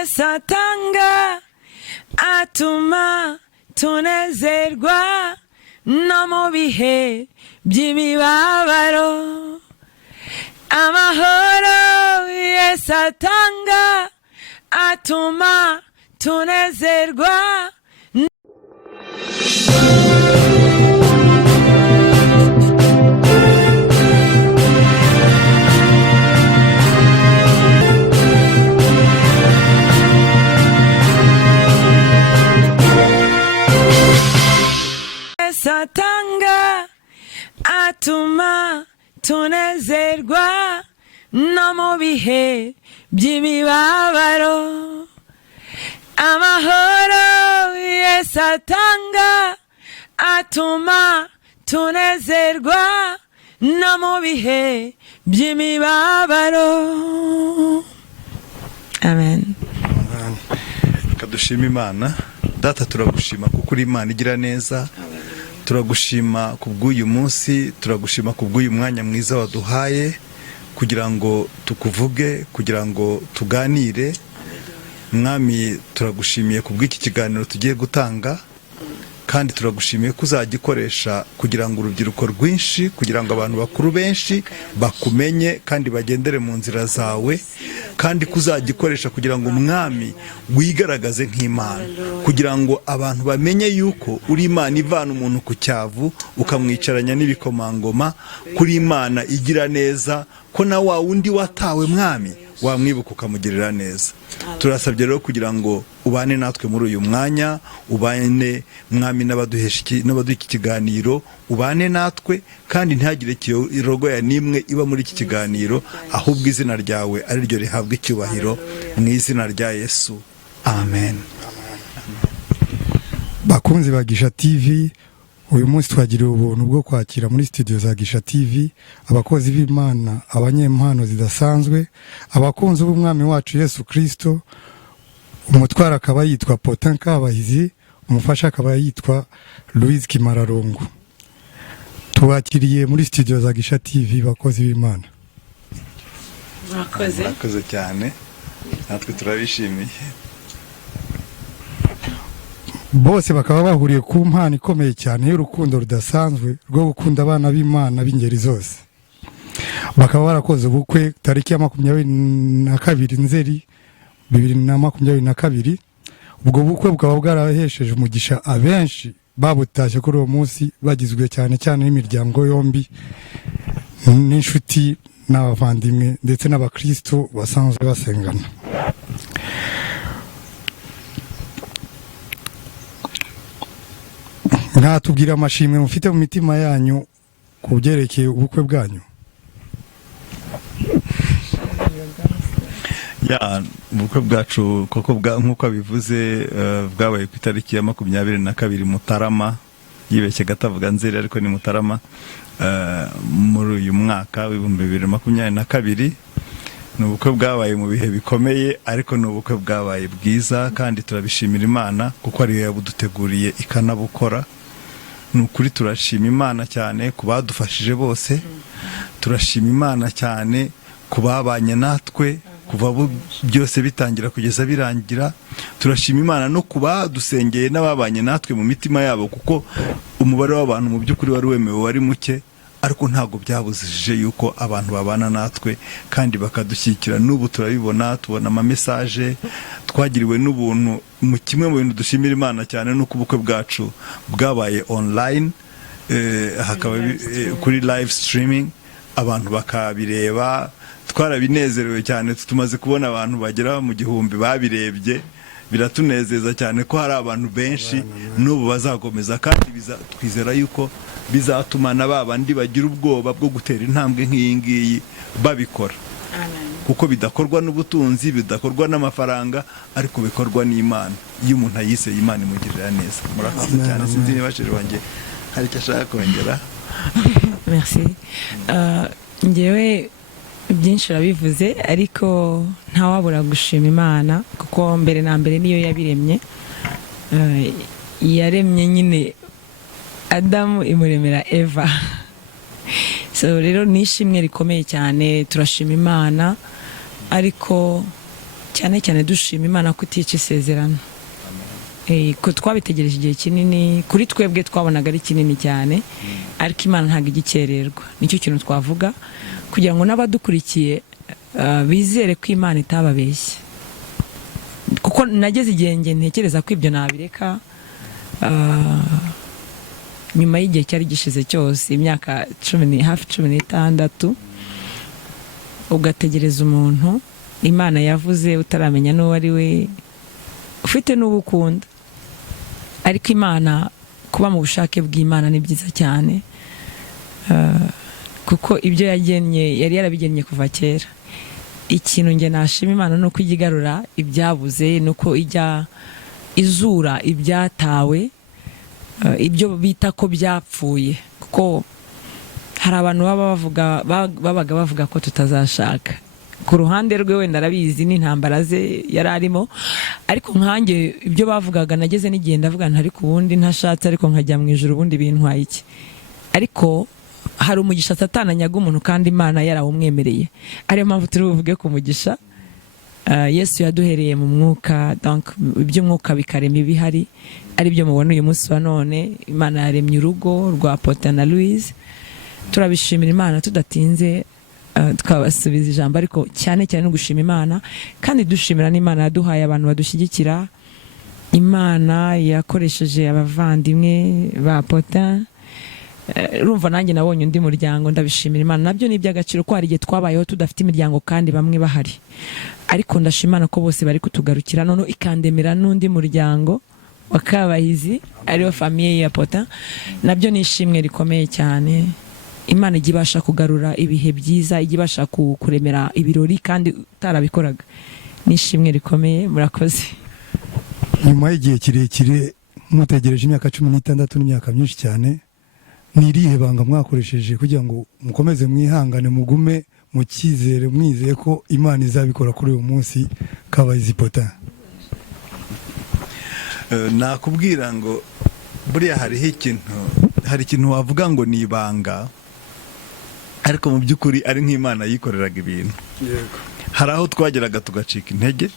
Yesu atanga atuma tunezerwa no mu bihe by'imibabaro. Amahoro Yesu atanga atuma tunezerwa. Satanga atuma tunezerwa no mu bihe by'imibabaro. Amahoro Yesu atanga atuma tunezerwa no mu bihe by'imibabaro. Amen. Kadushima Imana. Data turagushima kuko uri Imana igira neza. Turagushima kubw'uyu munsi, turagushima kubw'uyu mwanya mwiza waduhaye kugira ngo tukuvuge, kugira ngo tuganire. Mwami turagushimiye kubw'iki kiganiro tugiye gutanga, kandi turagushimiye ko uzagikoresha kugira ngo urubyiruko rwinshi, kugira ngo abantu bakuru benshi bakumenye kandi bagendere mu nzira zawe, kandi kuzagikoresha kugira ngo Mwami wigaragaze nk'Imana, kugira ngo abantu bamenye yuko uri Imana ivana umuntu ku cyavu ukamwicaranya n'ibikomangoma, kuri Imana igira neza, ko na wa wundi watawe Mwami wamwibuka ukamugirira neza. Turasabye rero kugira ngo ubane natwe muri uyu mwanya, ubane Mwami n'abaduha iki kiganiro, ubane natwe kandi ntihagire irogoya nimwe iba muri iki kiganiro, ahubwo izina ryawe ari ryo rihabwa icyubahiro, mu izina rya Yesu, amen. Bakunzi ba Gisha TV, uyu munsi twagiriye ubuntu bwo kwakira muri studio za Gisha TV abakozi b'Imana, abanyempano zidasanzwe, abakunzi b'umwami wacu Yesu Kristo. Umutwara akaba yitwa Potin Kabahizi, umufasha akaba yitwa Louise Kimararongo. Tubakiriye muri studio za Gisha TV bakozi b'Imana. Murakoze cyane, natwe turabishimiye. Bose bakaba bahuriye ku mpano ikomeye cyane y'urukundo rudasanzwe rwo gukunda abana b'Imana b'ingeri zose. Bakaba barakoze ubukwe tariki ya 22 Nzeri 2022. Ubwo bukwe bukaba bwarahesheje umugisha abenshi babutashye kuri uwo munsi, bagizwe cyane cyane n'imiryango yombi n'inshuti n'abavandimwe ndetse n'abakristo basanzwe basengana. Natubwira amashimwe mufite mu mitima yanyu kubyerekeye ubukwe bwanyu. Ubukwe bwacu koko nk'uko bivuze bwabaye ku itariki ya 22 Mutarama, yibeshye gatavuga Nzeri ariko ni Mutarama, muri uyu mwaka wa 2022. Ni ubukwe bwabaye mu bihe bikomeye, ariko ni ubukwe bwabaye bwiza kandi turabishimira Imana kuko ariyo yabuduteguriye ikanabukora. Ni ukuri turashima Imana cyane ku badufashije bose, turashima Imana cyane ku babanye natwe kuva byose bitangira kugeza birangira. Turashima Imana no ku badusengeye n'ababanye natwe mu mitima yabo, kuko umubare w'abantu mu by'ukuri wari wemewe wari muke, ariko ntabwo byabuzije yuko abantu babana natwe kandi bakadushyikira. N'ubu turabibona, tubona ama message, twagiriwe n'ubuntu. Mu kimwe mu bintu dushimira Imana cyane nuko ubukwe bwacu bwabaye online, hakaba kuri live streaming, abantu bakabireba. Twarabinezerewe cyane, tumaze kubona abantu bagera mu 1000 babirebye. Biratunezeza cyane ko hari abantu benshi n'ubu bazakomeza, kandi twizera yuko bizatuma n'abandi bagira ubwoba bwo gutera intambwe nk'iyi ngiyi babikora. Kuko bidakorwa n'ubutunzi, bidakorwa n'amafaranga, ariko bikorwa n'Imana. Iyo umuntu ayise Imana imugirira neza. Murakoze cyane, sinzi niba bashije wanjye hari icyo ashaka kongera. Merci. Ngewe byinshi rabivuze, ariko ntawabura gushima Imana kuko mbere na mbere niyo yabiremye. Yaremye nyine Adamu imuremera Eva. So rero nishimwe rikomeye cyane, turashima Imana. Ariko cyane cyane dushima Imana ko itica isezerano. Ko twabitegereje igihe kinini, kuri twebwe twabonaga ari kinini cyane, ariko Imana ntabwo igikererwa. Nicyo kintu twavuga kugira ngo n'abadukurikiye bizere ko Imana itababeshye, kuko nageze igihe ntekereza ko ibyo nabireka nyuma y'igihe cyari gishize cyose, imyaka hafi 16, ugategereza umuntu Imana yavuze utaramenya n'uwo ari we, ufite n'ubukunda, ariko Imana, kuba mu bushake bw'Imana ni byiza cyane, kuko ibyo yari yarabigennye kuva kera. Ikintu nge nashima Imana ni uko ijya igarura ibyabuze, nuko ijya izura ibyatawe, ibyo bita ko byapfuye, kuko hari abantu babaga bavuga ko tutazashaka. Ku ruhande rwe wenda arabizi n'intambara ze yari arimo, ariko nkanjye ibyo bavugaga nageze n'igihe ndavuga ntari ku wundi ntashatse, ariko nkajya mu ijuru ubundi bintwaye iki. Ariko hari umugisha Satani anyaga umuntu kandi Imana yarawumwemereye, ariyo mpamvu turi buvuge ku mugisha Yesu yaduhereye mu mwuka, donc iby'umwuka bikarema ibihari, ari byo mubona uyu munsi wa none. Imana yaremye urugo rwa Pota na Louise, turabishimira Imana tudatinze, twabasubiza ijambo, ariko cyane cyane no gushima Imana, kandi dushimira n'Imana yaduhaye abantu badushyigikira. Imana yakoresheje abavandimwe ba Pota, urumva nanjye nabonye undi muryango, ndabishimira Imana. Nabyo ni iby'agaciro ko hari igihe twabayeho tudafite imiryango kandi bamwe bahari, ariko ndashima Imana ko bose bari kutugarukira, none ikandemera n'undi muryango wa Kabahizi ariyo famiye ya Pota. Nabyo ni ishimwe rikomeye cyane. Imana ijya ibasha kugarura ibihe byiza, ijya ibasha kuremera ibirori kandi utarabikoraga. Ni ishimwe rikomeye. Murakoze. Nyuma y'igihe kirekire mutegereje imyaka 16 n'imyaka myinshi cyane, ni irihe banga mwakoresheje kugira ngo mukomeze mwihangane, mugume mu cyizere, mwizeye ko Imana izabikora kuri uyu munsi Kabahizi Pota? Nakubwira ngo buriya hari ikintu wavuga ngo ni ibanga, ariko mu by'ukuri ari nk'Imana yikoreraga ibintu. Hari aho twageraga tugacika intege,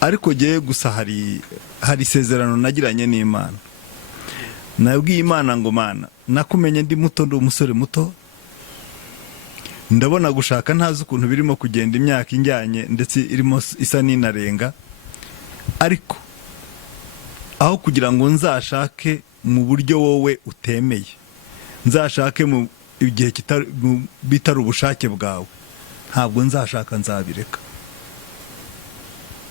ariko giye gusa hari isezerano nagiranye n'Imana. Nabwiye Imana ngo Mana, nakumenye ndi muto, ndi umusore muto, ndabona gushaka ntazi ukuntu birimo kugenda, imyaka injyanye ndetse irimo isa n'inarenga, ariko aho kugira ngo nzashake mu buryo wowe utemeye, nzashake mu igihe bitari ubushake bwawe, ntabwo nzashaka, nzabireka.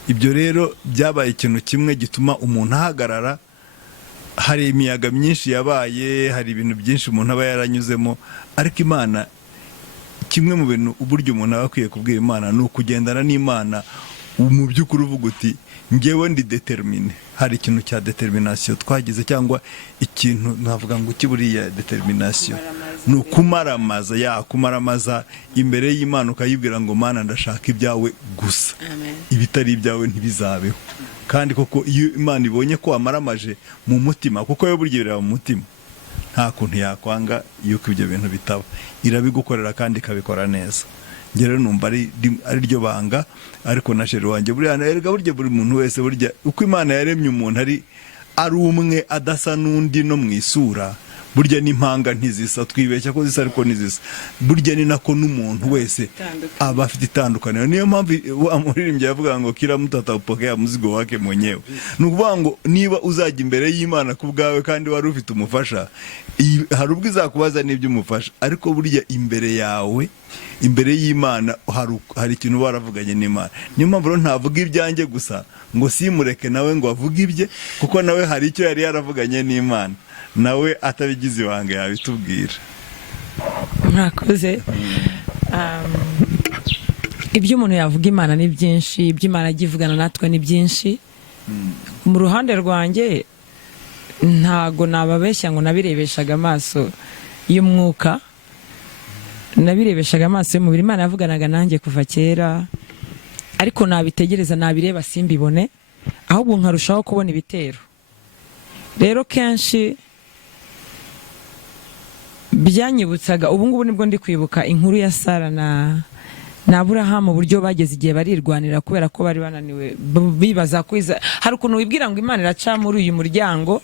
Ibyo rero byabaye ikintu kimwe gituma umuntu ahagarara. Hari imiyaga myinshi yabaye, hari ibintu byinshi umuntu aba yaranyuzemo, ariko Imana, kimwe mu bintu uburyo umuntu aba akwiye kubwira Imana ni ukugendana n'Imana mu by'ukuri, uvuga uti ngewe ndi determine. Hari ikintu cya determination twagize, cyangwa ikintu navuga ngo kiburiya determination ni kumaramaza imbere y'Imana, ukayibwira ngo Mana, ndashaka ibyawe gusa, ibitari ibyawe ntibizabeho. Kandi koko iyo Imana ibonye ko wamaramaje mu mutima, kuko yo burya bireba mu mutima, nta kuntu yakwanga yuko ibyo bintu bitaba, irabigukorera kandi ikabikora neza. Njye rero numva ari ryo banga. Ariko na sheri wanjye burya buri muntu wese, burya uko Imana yaremye umuntu ari umwe adasa n'undi no mu isura, burya n'impanga ntizisa, twibeshya ko zisa ariko ntizisa. Burya ni nako n'umuntu wese aba afite itandukaniro. Niyo mpamvu amuririmbye yavuga ngo kila mtu atapokea mzigo wake mwenyewe. Ni ukuvuga ngo niba uzajya imbere y'Imana ku bwawe kandi wari ufite umufasha, hari ubwo izakubaza n'ibyo umufasha, ariko burya imbere yawe, imbere y'Imana hari ikintu baravuganye n'Imana. Niyo mpamvu rero ntavuga ibyanjye gusa ngo simureke nawe ngo avuge ibye, kuko nawe hari icyo yari yaravuganye n'Imana, nawe atabigize ibanga yabitubwira. Murakoze. Ibyo umuntu yavuga Imana ni byinshi, ibyo Imana agivugana natwe ni byinshi. Mu ruhande rwanjye ntago nababeshya ngo nabirebeshaga amaso y'umwuka, nabirebeshaga amaso y'umubiri. Imana yavuganaga nanjye kuva kera, ariko nabitegereza, nabireba simbibone, ahubwo nkarushaho kubona ibitero. Rero kenshi byanyibutsaga, ubu ngubu nibwo ndi kwibuka inkuru ya Sara na Aburahamu uburyo bageze igihe barirwanira kubera ko bari bananiwe bibaza kwiza. Hari ukuntu wibwira ngo Imana iraca muri uyu muryango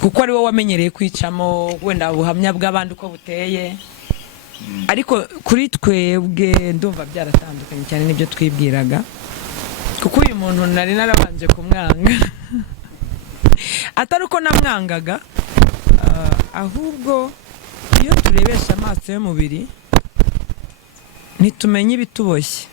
kuko ari wowe wamenyereye kwicamo wenda ubuhamya bw'abandi uko buteye, ariko kuri twebwe ndumva byaratandukanye cyane n'ibyo twibwiraga, kuko uyu muntu nari narabanje kumwanga atari uko namwangaga, ahubwo iyo turebesha amaso y'umubiri ntitumenye ibituboshye.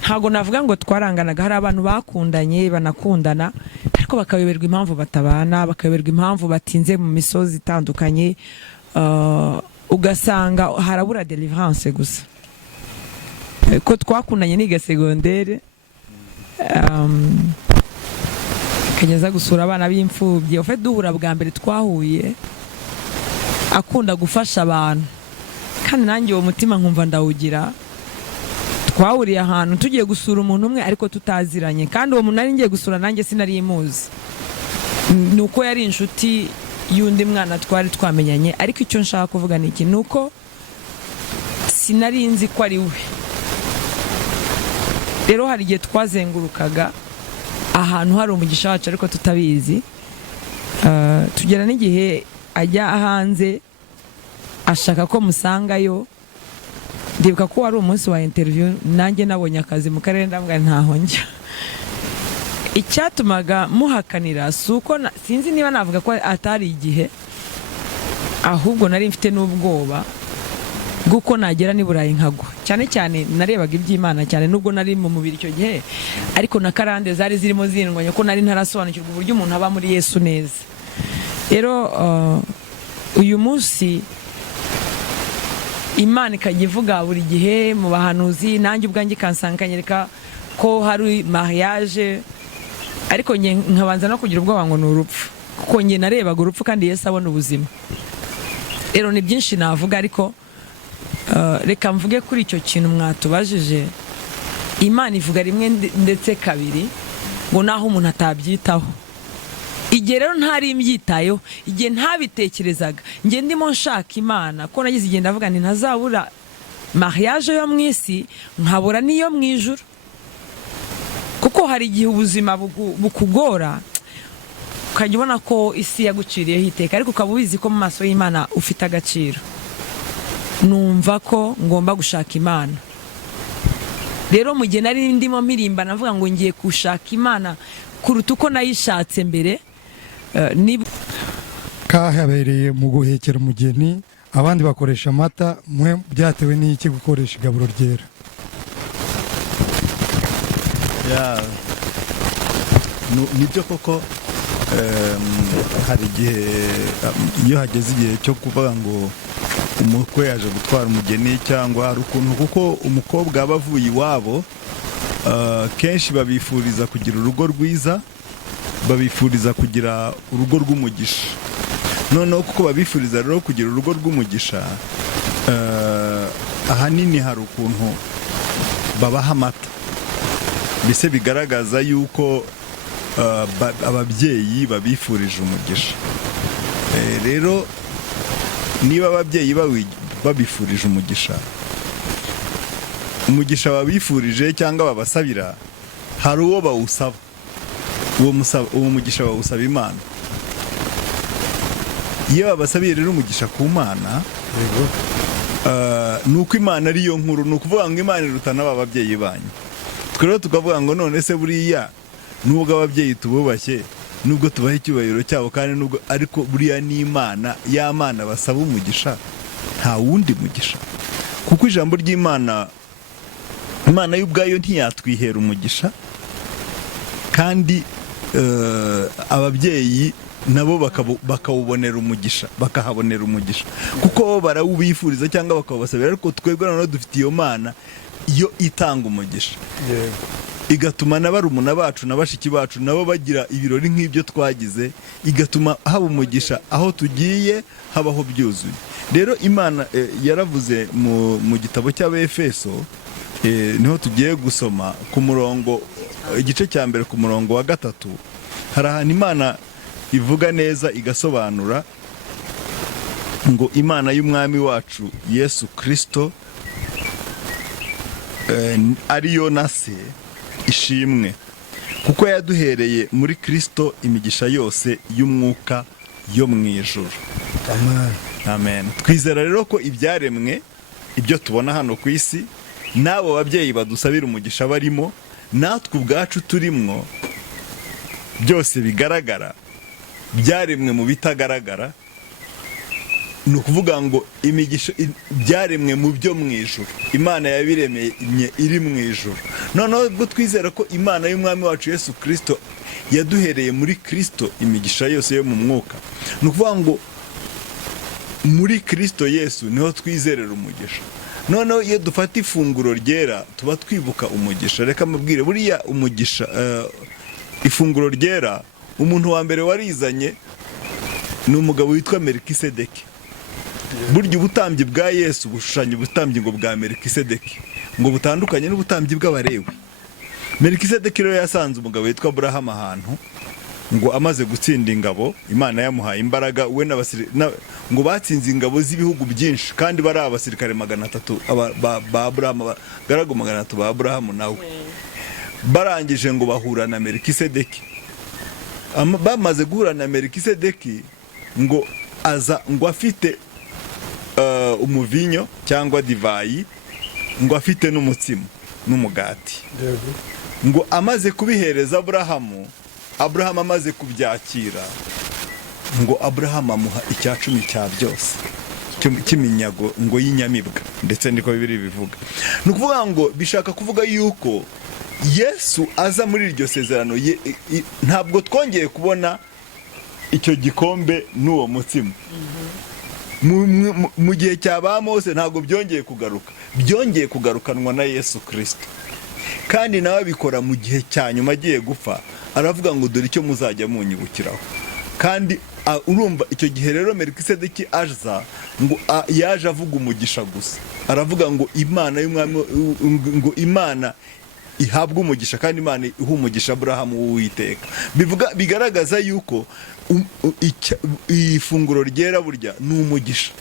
Ntabwo navuga ngo twaranganaga, hari abantu bakundanye banakundana ariko bakayoberwa impamvu batabana, bakayoberwa impamvu batinze mu misozi itandukanye, ugasanga harabura deliverance gusa. Ko twakundanye niga segondere, kageza gusura abana b'imfubyi, ufite duhura bwa mbere twahuye akunda gufasha abantu, kandi nanjye uwo mutima nkumva ndawugira. Twahuriye ahantu tugiye gusura umuntu umwe ariko tutaziranye, kandi uwo muntu nari ngiye gusura nanjye sinari imuzi, nuko yari inshuti y'undi mwana twari twamenyanye. Ariko icyo nshaka kuvuga ni iki, nuko sinari nzi ko ari we. Rero hari igihe twazengurukaga ahantu hari umugisha wacu ariko tutabizi, tugera n'igihe ajya hanze ashaka ko musangayo. Ndibuka ko wari umunsi wa interview, nanjye nabonye akazi mu karere ndambwira ntaho njya. Icyatumaga muhakanira suko sinzi niba navuga ko atari igihe, ahubwo nari mfite n'ubwoba bw'uko nagera ni Burayi nkagwa. Cyane cyane narebaga iby'Imana cyane, nubwo nari mu mubiri icyo gihe, ariko na karande zari zirimo zindwanya ko nari ntarasobanukirwa uburyo umuntu aba muri Yesu neza. Rero uyu munsi Imana ikajya ivuga buri gihe mu bahanuzi, nanjye ubwanjye kansanga kanyereka ko hari mariage, ariko nge nkabanza no kugira ubwoba ngo ni urupfu, kuko nge narebaga urupfu kandi Yesu abona ubuzima. Rero ni byinshi navuga, ariko reka mvuge kuri icyo kintu mwatubajije. Imana ivuga rimwe ndetse kabiri ngo naho umuntu atabyitaho. Igihe rero ntari imbyitayeho, igihe ntabitekerezaga, nge ndimo nshaka Imana, ko nagize igihe ndavuga nti ntazabura mariage yo mu isi nkabura n'iyo mu ijuru, kuko hari igihe ubuzima bukugora ukajya ubona ko isi yaguciriyeho iteka, ariko ukaba ubizi ko mu maso y'Imana ufite agaciro. Numva ko ngomba gushaka Imana. Rero mu gihe nari ndimo mpirimba navuga ngo ngiye gushaka Imana kuruta uko nayishatse mbere, kahabereye mu guhekera umugeni, abandi bakoresha amata, mwe byatewe n'iki gukoresha igaburo ryera? Nibyo koko, hari igihe iyo hageze igihe cyo kuvuga ngo umukwe yaje gutwara umugeni cyangwa hari ukuntu, kuko umukobwa aba avuye iwabo, kenshi babifuriza kugira urugo rwiza, babifuriza kugira urugo rw'umugisha. Noneho kuko babifuriza rero kugira urugo rw'umugisha, ahanini hari ukuntu babaha amata, mbese bigaragaza yuko ababyeyi babifurije umugisha. Rero niba ababyeyi babifurije umugisha babifurije cyangwa babasabira, hari uwo bawusaba, uwo mugisha bawusaba Imana. Iyo babasabiye rero umugisha ku Mana, nuko Imana ariyo nkuru, nukuvuga ngo Imana iruta n'aba babyeyi banyu. Twe rero tukavuga ngo none se buriya nubwo ababyeyi tububashye, nubwo tubaha icyubahiro cyabo, kandi nubwo, ariko buriya ni Imana, ya Mana basaba umugisha, nta wundi mugisha. Kuko ijambo ry'Imana, Imana y'ubwayo ntiyatwihera umugisha, kandi ababyeyi nabo bakawubonera umugisha, bakahabonera umugisha, kuko barawubifuriza cyangwa bakawubasabira. Ariko twebwe noneho dufite iyo Mana yo itanga umugisha, igatuma na barumuna bacu na bashiki bacu nabo bagira ibirori nk'ibyo twagize, igatuma haba umugisha aho tugiye, habaho byuzuye. Rero Imana yaravuze mu gitabo cy'Abefeso, niho tugiye gusoma ku murongo, igice cya mbere ku murongo wa 3, hari ahantu Imana ivuga neza igasobanura ngo Imana y'umwami wacu Yesu Kristo ariyo na se ishimwe, kuko yaduhereye muri Kristo imigisha yose y'umwuka yo mu ijuru. Amen. Twizera rero ko ibyaremwe, ibyo tubona hano ku isi, n'abo babyeyi badusabira umugisha barimo, natwe ubwacu turimwo, byose bigaragara byaremwe mu bitagaragara. Ni ukuvuga ngo imigisha byaremwe mu byo mu ijuru, Imana yabiremeye iri mu ijuru. Noneho ubwo twizera ko Imana y'umwami wacu Yesu Kristo yaduhereye muri Kristo imigisha yose yo mu mwuka. Ni ukuvuga ngo muri Kristo Yesu niho twizerera umugisha. Noneho iyo dufata ifunguro ryera tuba twibuka umugisha. Reka mubwire, buriya umugisha, ifunguro ryera, umuntu wa mbere warizanye ni umugabo witwa Melikisedeki. Burya ubutambyi bwa Yesu bushushanya ubutambyi ngo bwa Melikisedeki, ngo butandukanye n'ubutambyi bw'Abalewi. Melikisedeki rero yasanze umugabo witwa Aburahamu ahantu, ngo amaze gutsinda ingabo, Imana yamuhaye imbaraga, we ngo batsinze ingabo z'ibihugu byinshi, kandi bari abasirikare 300 ba Aburahamu, garago 300 ba Aburahamu nawe. Barangije ngo bahura na Melikisedeki. Bamaze guhura na Melikisedeki, ngo aza ngo afite umuvinyo cyangwa divayi, ngo afite n'umutsima n'umugati. Ngo amaze kubihereza Aburahamu, Aburahamu amaze kubyakira, ngo Aburahamu amuha 10% cya byose cy'iminyago ngo y'inyamibwa, ndetse niko Bibiliya bivuga. Ni ukuvuga ngo bishaka kuvuga yuko Yesu aza muri iryo sezerano, ntabwo twongeye kubona icyo gikombe n'uwo mutsima. Mu gihe cya ba Mose ntabwo byongeye kugaruka, byongeye kugarukanwa na Yesu Kristo. Kandi nawe abikora mu gihe cya nyuma agiye gupfa, aravuga ngo dore icyo muzajya munyibukiraho. Kandi urumva icyo gihe rero Melikisedeki aza, ngo yaje avuga umugisha gusa, aravuga ngo Imana y'umwami, ngo Imana ihabwa umugisha, kandi Imana iha umugisha Aburahamu w'Uwiteka. Bigaragaza yuko ifunguro ryera burya ni umugisha,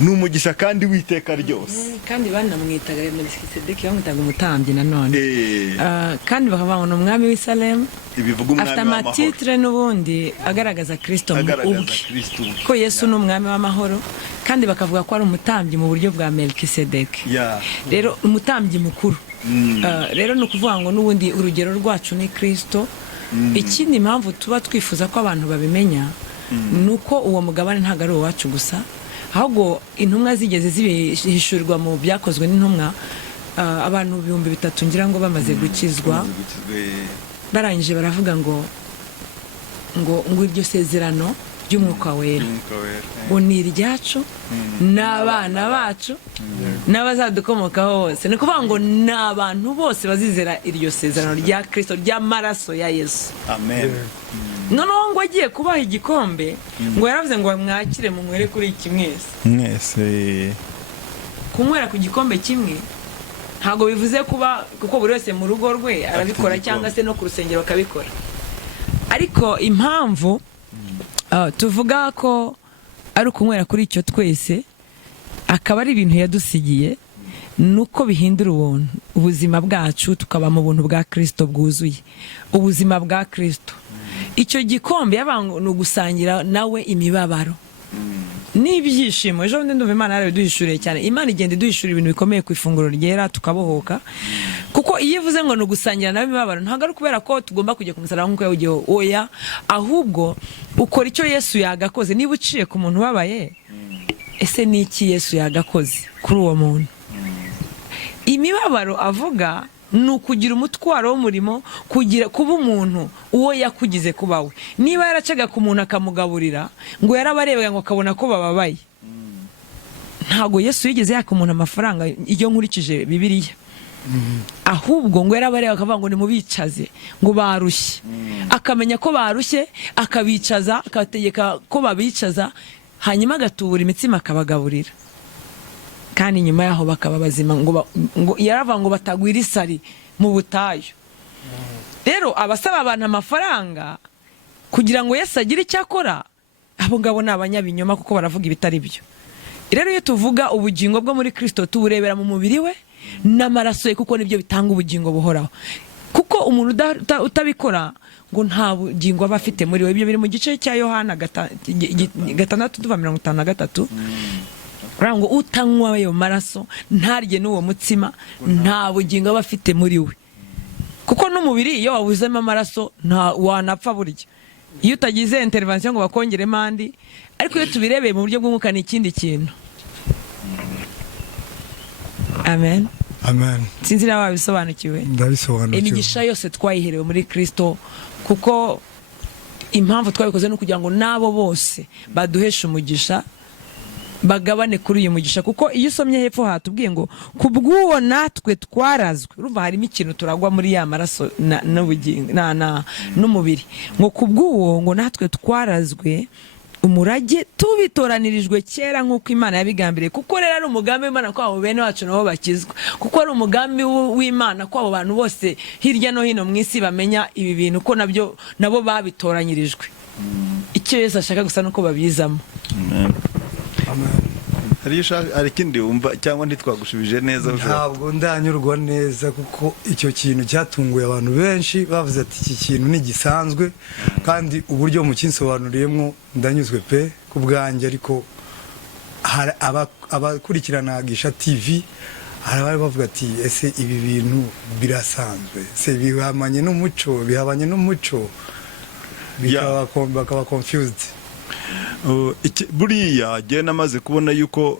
ni umugisha kandi w'iteka ryose. Kandi banamwitaga Melikisedeki, bamwitaga umutambyi nanone. Kandi bakavuga ngo umwami w'i Salemu, afite amatitre n'ubundi agaragaza Kristo ubwe, ko Yesu ni umwami w'amahoro, kandi bakavuga ko ari umutambyi mu buryo bwa Melikisedeki. Rero umutambyi mukuru. Rero ni ukuvuga ngo n'ubundi urugero rwacu ni Kristo. Ikindi impamvu tuba twifuza ko abantu babimenya, nuko uwo mugabane ntabwo ari uwacu gusa, ahubwo intumwa zigeze zihishurirwa mu byakozwe n'intumwa, abantu 3,000 ngira ngo bamaze gukizwa, barangije baravuga ngo iryo sezerano ry'umwuka wera ngo ni iryacu n'abana bacu n'abazadukomokaho bose. Ni ukuvuga ngo ni abantu bose bazizera iryo sezerano rya Kristo, ry'amaraso ya Yesu. Amen. Noneho ngo agiye kubaha igikombe, ngo yaravuze ngo mwakire munywere kuri iki mwese. Kunywera ku gikombe kimwe ntabwo bivuze kuba, kuko buri wese mu rugo rwe arabikora, cyangwa se no ku rusengero bakabikora. Ariko impamvu tuvuga ko ari ukunywera kuri icyo twese, akaba ari ibintu yadusigiye, nuko bihindura ubuzima bwacu, tukaba mu buntu bwa Kristo bwuzuye, ubuzima bwa Kristo. Icyo gikombe yabango no gusangira nawe imibabaro n'ibyishimo. Ejo bundi ndumva Imana yarabiduhishuriye cyane. Imana igenda iduhishurira ibintu bikomeye ku ifunguro ryera, tukabohoka. Kuko iyo ivuze ngo no gusangira nawe imibabaro, ntabwo ari kubera ko tugomba kujya kumusaraba nk'uko yagiye, oya, ahubwo ukora icyo Yesu yagakoze. Niba uciye ku muntu ubabaye, ese ni iki Yesu yagakoze kuri uwo muntu? Imibabaro avuga ni ukugira umutwaro w'umurimo, kuba umuntu uwo yakugize kubawe. Niba yaracaga ku muntu akamugaburira, ngo yarabarebaga ngo akabona ko bababaye, ntabwo Yesu yigeze yaka umuntu amafaranga, iyo nkurikije Bibiliya. Ahubwo ngo yarabareba akavuga ngo nimubicaze, ngo barushye, akamenya ko barushye, akabicaza, akabategeka ko babicaza, hanyuma agatubura imitsima akabagaburira, kandi nyuma yaho bakaba bazima. Ngo yaravuga ngo batagwira isari mu butayu. Rero abasaba abantu amafaranga kugira ngo Yesu agire icyo akora, abo ngabo ni abanyabinyoma, kuko baravuga ibitari byo. Rero iyo tuvuga ubugingo bwo muri Kristo, tuburebera mu mubiri we, n'amaraso ye, kuko nibyo bitanga ubugingo buhoraho. Kuko umuntu utabikora ngo nta bugingo aba afite muri we. Ibyo biri mu gice cya Yohana 6:53. Ngo utanywa ayo maraso ntarye n'uwo mutsima nta bugingo aba afite muri we. Kuko n'umubiri iyo wabuzemo amaraso wanapfa burya, iyo utagize intervention ngo bakongeremo andi. Ariko iyo tubirebeye mu buryo bw'umwuka ni ikindi kintu. Amen. Amen. Sinzi nawe wabisobanukiwe. Ndabisobanukiwe. Imigisha yose twayiherewe muri Kristo, kuko impamvu twabikoze no kugira ngo nabo bose baduheshe umugisha, bagabane kuri uyu mugisha. Kuko iyo usomye hepfo hatubwiye ngo kubw'uwo natwe twarazwe. Urumva harimo ikintu turagwa muri ya maraso n'umubiri. Ngo kubw'uwo ngo natwe twarazwe umurage tubitoranirijwe kera nk'uko Imana yabigambiriye. Kuko rero ari umugambi w'Imana ko abo bene wacu nabo bakizwa. Kuko ari umugambi w'Imana ko abo bantu bose hirya no hino mu isi bamenya ibi bintu, ko nabo babitoranyirijwe. Icyo Yesu ashaka gusa nuko babizamo. hari ikindi wumva cyangwa ntitwagushubije neza? Ntabwo ndanyurwa neza, kuko icyo kintu cyatunguye abantu benshi. Bavuze ati iki kintu ni gisanzwe, kandi uburyo mukinsobanuriyemo ndanyuzwe pe ku bwanjye. Ariko abakurikirana Gisha TV hari abari bavuga ati ese ibi bintu birasanzwe, se bihabanye n'umuco, bakaba confused. Buriya jye namaze kubona yuko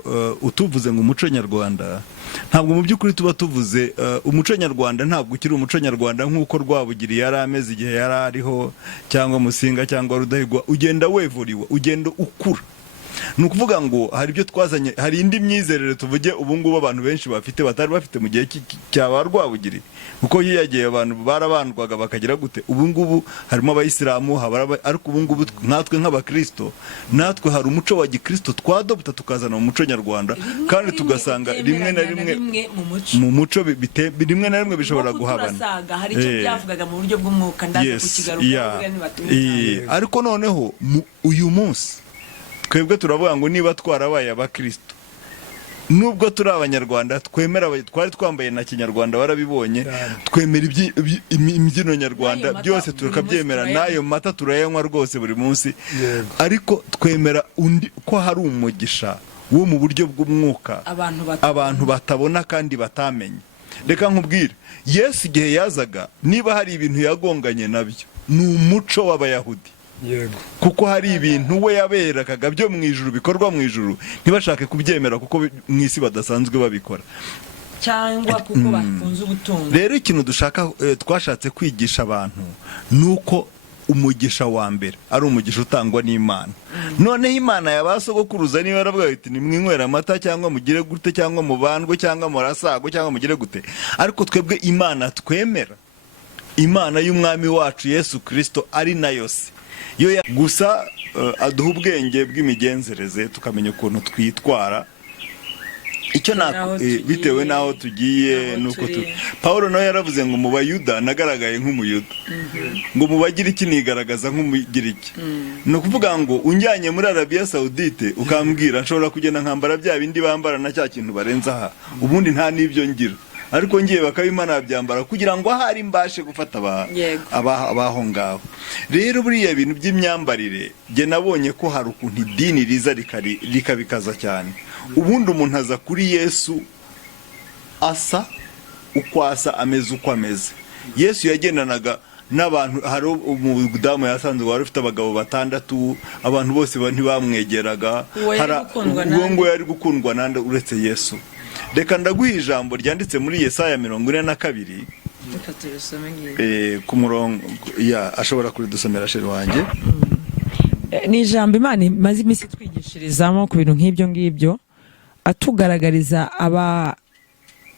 utuvuze ngo umuco nyarwanda, ntabwo mu by'ukuri tuba tuvuze umuco nyarwanda. Ntabwo ukiri umuco nyarwanda nk'uko Rwabugiri yari ameze igihe yari ariho, cyangwa Musinga cyangwa Rudahigwa. Ugenda wevuriwe, ugenda ukura. Ni ukuvuga ngo hari ibyo twazanye, hari indi myizerere tuvuge ubu ngubu abantu benshi bafite batari bafite mu gihe cya ba Rwabugiri. Kuko yiyagiye abantu barabandwaga bakagira gute. Ubu ngubu harimo abayisilamu, ariko ubu ngubu nkatwe nk'abakristo, natwe hari umuco wa gikristo twadopta tukazana mu muco nyarwanda, kandi tugasanga rimwe na rimwe mu muco rimwe na rimwe bishobora guhabana. Hari icyo byavugaga mu buryo bw'umwuka, ndaza kukigaruka. Ariko noneho uyu munsi twebwe turavuga ngo niba twarabaye abakristo, nubwo turi abanyarwanda, twari twambaye na kinyarwanda, warabibonye, twemera imbyino nyarwanda byose tukabyemera, n'ayo mata turayanywa rwose buri munsi. Ariko twemera ko hari umugisha wo mu buryo bw'umwuka abantu batabona kandi batamenye. Reka nkubwire, Yesu igihe yazaga, niba hari ibintu yagonganye nabyo, ni umuco w'Abayahudi. Kuko hari ibintu we yaberekaga byo mu ijuru, bikorwa mu ijuru, ntibashake kubyemera kuko mu isi badasanzwe babikora, cyangwa kuko bakunze ubutunzi. Rero ikintu twashatse kwigisha abantu nuko umugisha wa mbere ari umugisha utangwa n'Imana. Noneho Imana yabasogokuruza niba yaravuga iti nimwinywera amata, cyangwa mugire gute, cyangwa mubandwe, cyangwa murasago, cyangwa mugire gute. Ariko twebwe Imana twemera, Imana y'umwami wacu Yesu Kristo ari nayo se. Gusa aduha ubwenge bw'imigenzereze, tukamenya ukuntu twitwara, icyo bitewe n'aho tugiye nuko Pawulo nawe yaravuze ngo mu Bayuda nagaragaye nk'umuyuda, ngo mu Bagiriki nigaragaza nk'umugiriki. Ni ukuvuga ngo unjyanye muri Arabiya Saudite ukambwira nshobora kugenda nkambara bya bindi bambara na cya kintu barenza aha, ubundi nta n'ibyo ngira, ariko ngiye bakabimana byambara kugira ngo ahari mbashe gufata abaho ngaho. Rero buriya bintu by'imyambarire jye nabonye ko hari ukuntu idini riza rikabikaza cyane. Ubundi umuntu aza kuri Yesu asa uko asa, ameze uko ameze. Yesu yagendanaga n'abantu, hari umudamu yasanze wari ufite abagabo 6, abantu bose ntibamwegeraga, ngo yari gukundwa nande uretse Yesu. Reka ndaguha ijambo ryanditse muri Yesaya 42 ku murongo, ashobora kuridusomera sheri wanjye. Ni ijambo Imana imaze iminsi twigishirizamo ku bintu nk'ibyo ngibyo, atugaragariza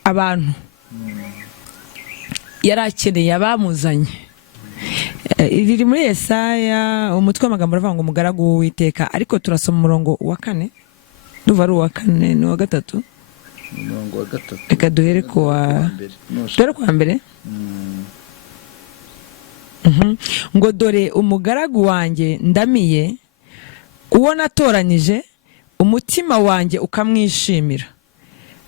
abantu yari akeneye, abamuzanye. Riri muri Yesaya, umutwe w'amagambo aravuga ngo umugaragu w'Uwiteka, ariko turasoma umurongo wa 4, nuva ari uwa 4 n'uwa 3. Reka duhere ku wa mbere. Ngo dore umugaragu wanjye ndamiye, uwo natoranyije, umutima wanjye ukamwishimira.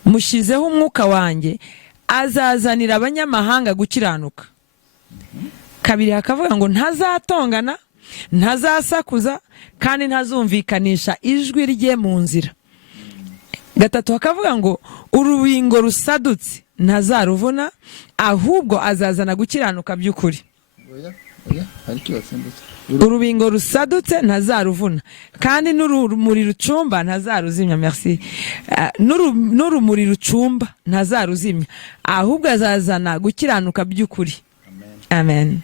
mushizeho umwuka wanjye, azazanira abanyamahanga gukiranuka. Kabiri hakavuga ngo ntazatongana, ntazasakuza, kandi ntazumvikanisha ijwi rye mu nzira. Gatatu hakavuga ngo urubingo rusadutse ntazaruvuna, ahubwo azazana gukiranuka by'ukuri. Urubingo rusadutse ntazaruvuna, kandi n'urumuri rucumba ntazaruzimya. Merci. N'urumuri rucumba ntazaruzimya, ahubwo azazana gukiranuka by'ukuri. Amen.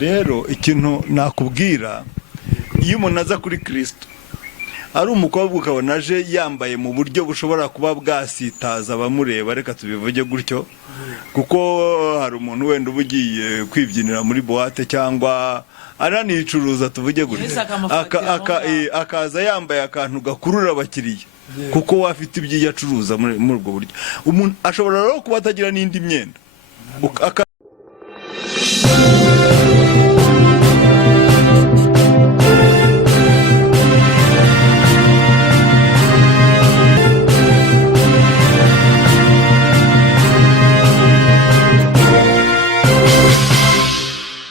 Rero ikintu nakubwira, iyo umuntu aza kuri Kristo ari umukobwa ukabona aje yambaye mu buryo bushobora kuba bwasitaza abamureba, reka tubivuge gutyo, kuko hari umuntu wenda uba ugiye kwibyinira muri boîte cyangwa aranicuruza, tuvuge gutyo, akaza yambaye akantu gakurura abakiriya kuko wafite ibyo yacuruza muri ubwo buryo. Umuntu ashobora rero kuba atagira n'indi myenda